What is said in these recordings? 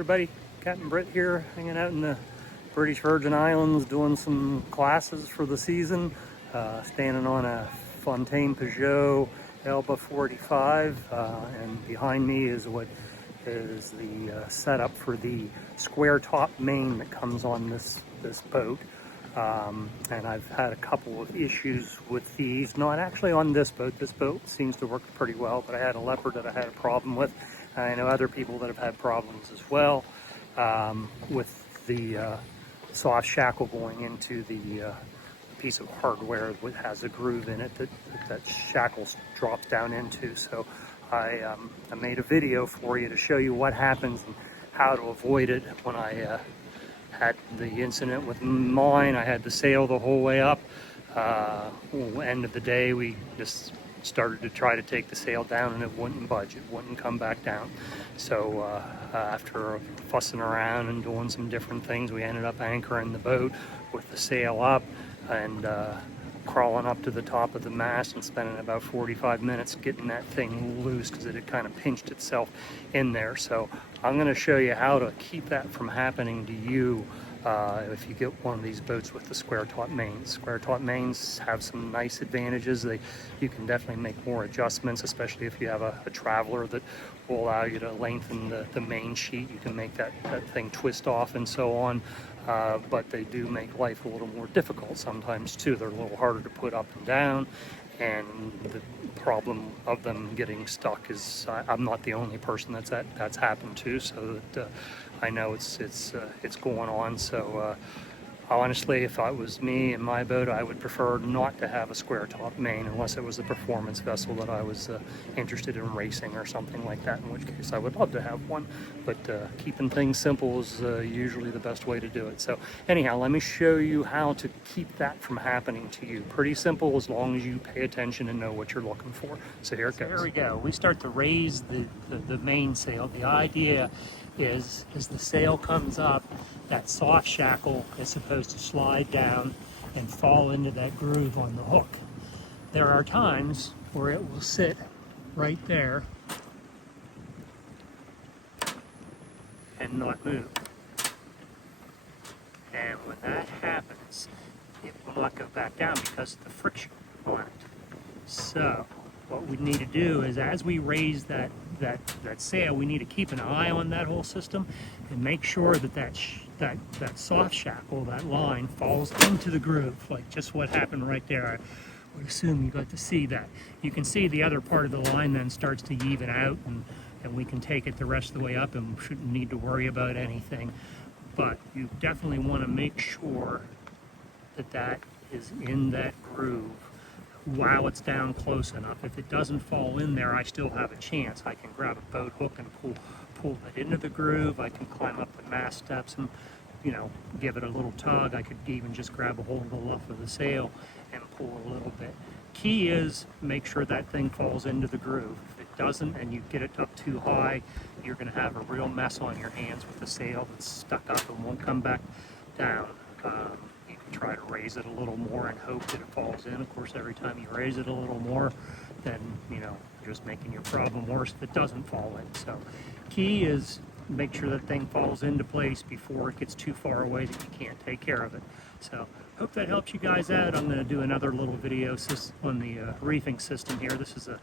everybody, Captain Britt here, hanging out in the British Virgin Islands doing some classes for the season, standing on a Fontaine Peugeot Elba 45, and behind me is what is the setup for the square top main that comes on this boat. And I've had a couple of issues with these, not actually on this boat. This boat seems to work pretty well, but I had a Leopard that I had a problem with. I know other people that have had problems as well with the soft shackle going into the piece of hardware that has a groove in it that shackle drops down into. So I made a video for you to show you what happens and how to avoid it. When I had the incident with mine, I had to sail the whole way up. End of the day, we just started to try to take the sail down, and it wouldn't budge. It wouldn't come back down. So after fussing around and doing some different things, we ended up anchoring the boat with the sail up and crawling up to the top of the mast and spending about 45 minutes getting that thing loose because it had kind of pinched itself in there. So I'm going to show you how to keep that from happening to you if you get one of these boats with the square top mains. Square top mains have some nice advantages. You can definitely make more adjustments, especially if you have a traveler that will allow you to lengthen the main sheet. You can make that thing twist off and so on. But they do make life a little more difficult sometimes too. They're a little harder to put up and down, and the problem of them getting stuck is I'm not the only person that's happened to, so that I know it's going on. So honestly, if it was me and my boat, I would prefer not to have a square top main unless it was a performance vessel that I was interested in racing or something like that, in which case I would love to have one. But keeping things simple is usually the best way to do it. So anyhow, let me show you how to keep that from happening to you. Pretty simple as long as you pay attention and know what you're looking for. So here it goes. Here we go. We start to raise the mainsail. The idea is as the sail comes up, that soft shackle is supposed to slide down and fall into that groove on the hook. There are times where it will sit right there and not move. And when that happens, it will not go back down because of the friction on it. So what we need to do is, as we raise that sail, we need to keep an eye on that whole system and make sure that soft shackle, that line, falls into the groove, like just what happened right there. I would assume you got to see that. You can see the other part of the line then starts to even out, and we can take it the rest of the way up and shouldn't need to worry about anything. But you definitely want to make sure that is in that groove while it's down close enough. If it doesn't fall in there, I still have a chance. I can grab a boat hook and pull it into the groove. I can climb up the mast steps and, you know, give it a little tug. I could even just grab a hold of the luff of the sail and pull a little bit. Key is make sure that thing falls into the groove. If it doesn't and you get it up too high, you're going to have a real mess on your hands with the sail that's stuck up and won't come back down. You can try to raise it a little more and hope that it falls in. Of course, every time you raise it a little more, then, you know, you're just making your problem worse if it doesn't fall in. So key is make sure that thing falls into place before it gets too far away that you can't take care of it. So hope that helps you guys out. I'm going to do another little video on the reefing system here. This is a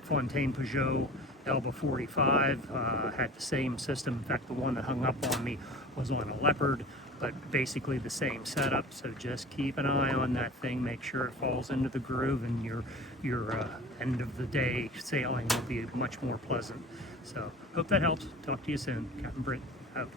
Fontaine Peugeot Elba 45. Had the same system. In fact, the one that hung up on me was on a Leopard, but basically the same setup. So just keep an eye on that thing, make sure it falls into the groove, and your end of the day sailing will be much more pleasant. So hope that helps. Talk to you soon. Captain Britt out.